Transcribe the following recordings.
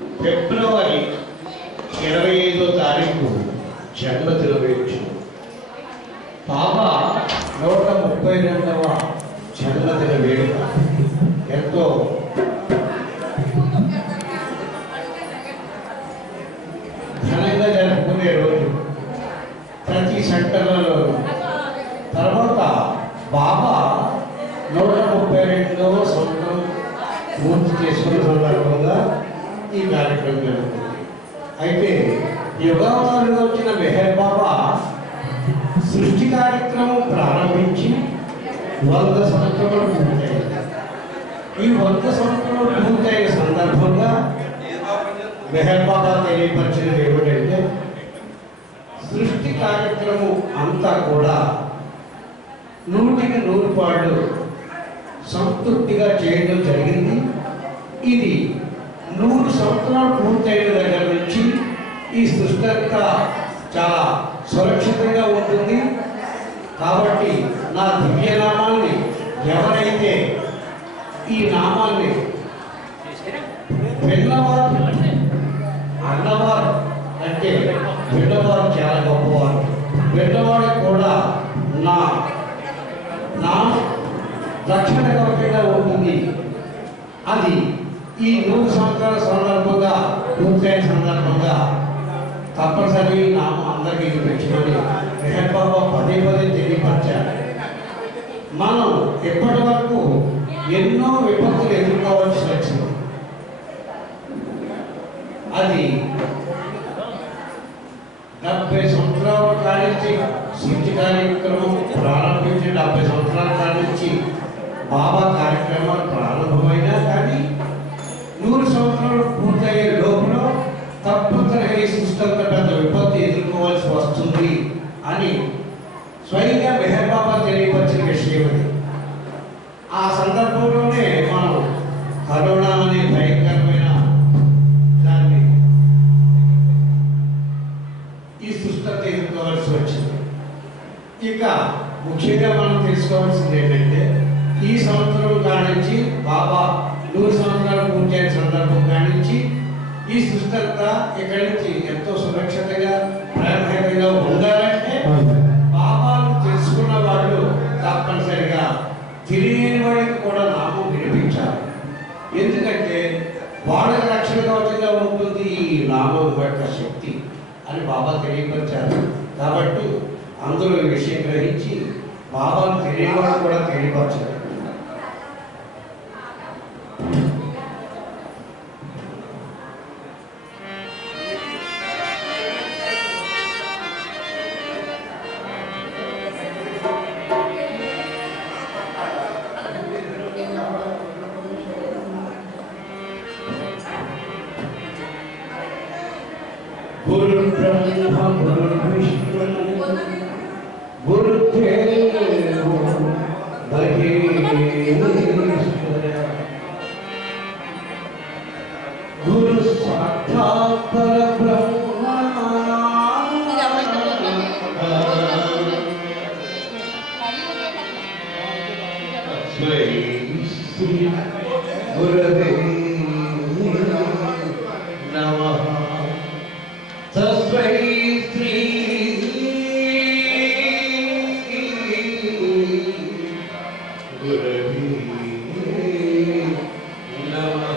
ఫిబ్రవరి 25వ తారీఖు జన్మదిన వేడుక. బాబా 132వ జన్మదిన వేడుక ఎంతో ఘనంగా జరుపుకునే రోజు ప్రతి సెంటర్లలో. తర్వాత బాబా 132వ సంవత్సరం పూర్తి చేసుకున్న సందర్భంగా ఈ కార్యక్రమం జరుగుతుంది. అయితే యుగావతారుగా వచ్చిన మెహర్ బాబా సృష్టి కార్యక్రమం ప్రారంభించి 100 సంవత్సరాలు పూర్తయింది. ఈ 100 సంవత్సరాలు పూర్తయిన సందర్భంగా మెహర్ బాబా తెలియపరిచినది ఏమిటంటే, సృష్టి కార్యక్రమం అంతా కూడా 100కి 100 పాళ్ళు సంతృప్తిగా చేయడం జరిగింది. ఇది 100 సంవత్సరాలు పూర్తయిన దగ్గర నుంచి ఈ సృష్టి అంతా చాలా సురక్షితంగా ఉంటుంది. కాబట్టి నా దివ్యనామాన్ని ఎవరైతే ఈ నామాన్ని విన్నవారు, అన్నవారు అంటే విన్నవారు చాలా గొప్పవారు, విన్నవాడు కూడా నా రక్షణ కవచంగా ఉంటుంది. అది ఈ 100 సంవత్సరాల సందర్భంగా పూర్తయిన సందర్భంగా తప్పనిసరి నామం అందరికీ వినిపించమని మెహర్ బాబా పదే తెలియపరిచారు. మనం ఇప్పటి వరకు ఎన్నో విపత్తులు ఎదుర్కోవాల్సి వచ్చింది. అది 70 సంవత్సరాల కానించి సృష్టి కార్యక్రమం ప్రారంభించి 70 సంవత్సరాల కానించి బాబా కార్యక్రమాలు ప్రారంభమైనా కానీ 100 సంవత్సరాలు పూర్తయ్యే లోపల తప్పనిసరిగా ఈ సృష్టి అంతా పెద్ద విపత్తు ఎదుర్కోవాల్సి వస్తుంది అని స్వయంగా మెహర్ బాబా తెలియపరిచిన విషయం అది. ఆ సందర్భంలోనే మనం కరోనా అనే భయంకరమైన దాన్ని ఈ సృష్టి అంతా ఎదుర్కోవాల్సి వచ్చింది. ఇక ముఖ్యంగా మనం తెలుసుకోవాల్సింది ఏంటంటే, ఈ సంవత్సరం కానించి బాబా 100 సంవత్సరాలు పూర్తయిన సందర్భం కానించి ఈ సృష్టి అంతా ఇక్కడి నుంచి ఎంతో సురక్షితంగా ప్రేమగా ఉండాలంటే బాబాను తెలుసుకున్న వాళ్ళు తప్పనిసరిగా తెలియని వాడికి కూడా నామం వినిపించాలి. ఎందుకంటే వాళ్ళకి రక్షణ కవచంగా ఉంటుంది ఈ నామం యొక్క శక్తి అని బాబా తెలియపరిచారు. కాబట్టి అందరూ ఈ విషయం గ్రహించి బాబాను తెలియవాడు కూడా తెలియపరచారు. गुरु ब्रह्मा गुरु विष्णु गुरुदेवो महेश्वरा गुरु साक्षात् परब्रह्म तस्मै श्री गुरवे नमः. तस्मै श्री गुरवे नमः.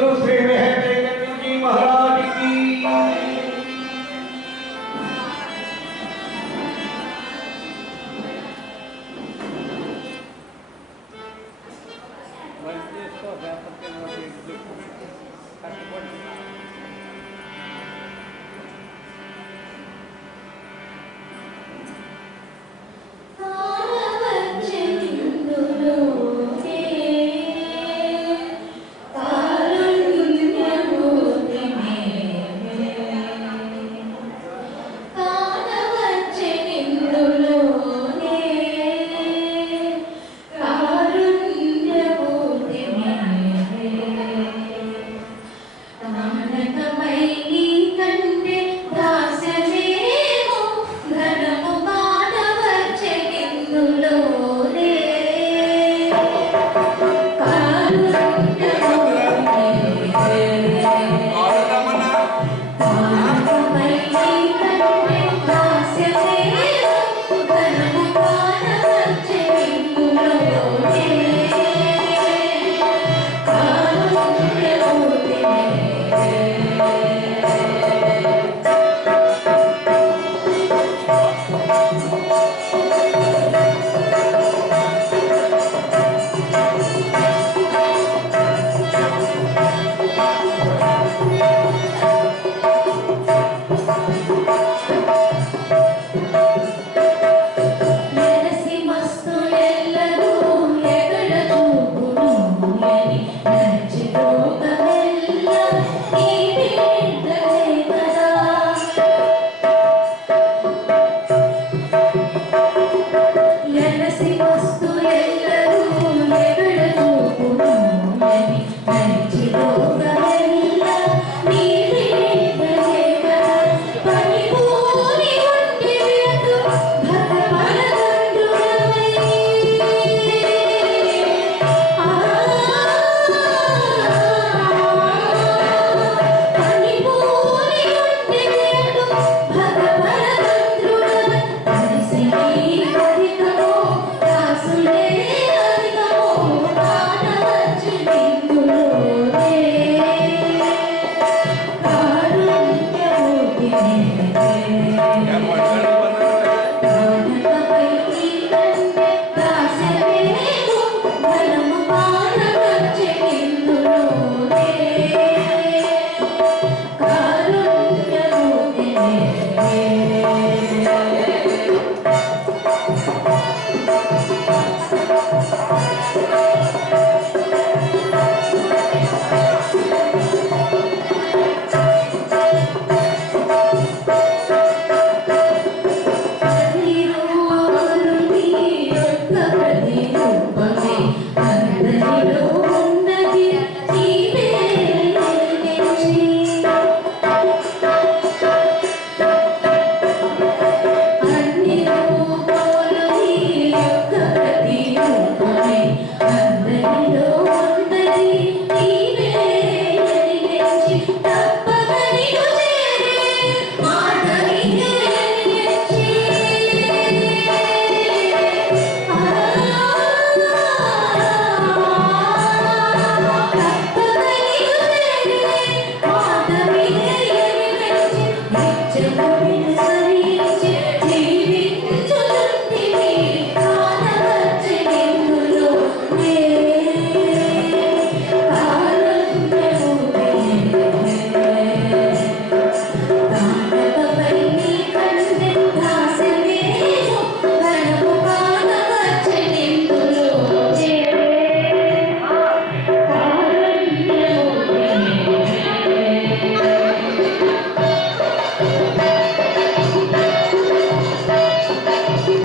రోజులు శ్రీమే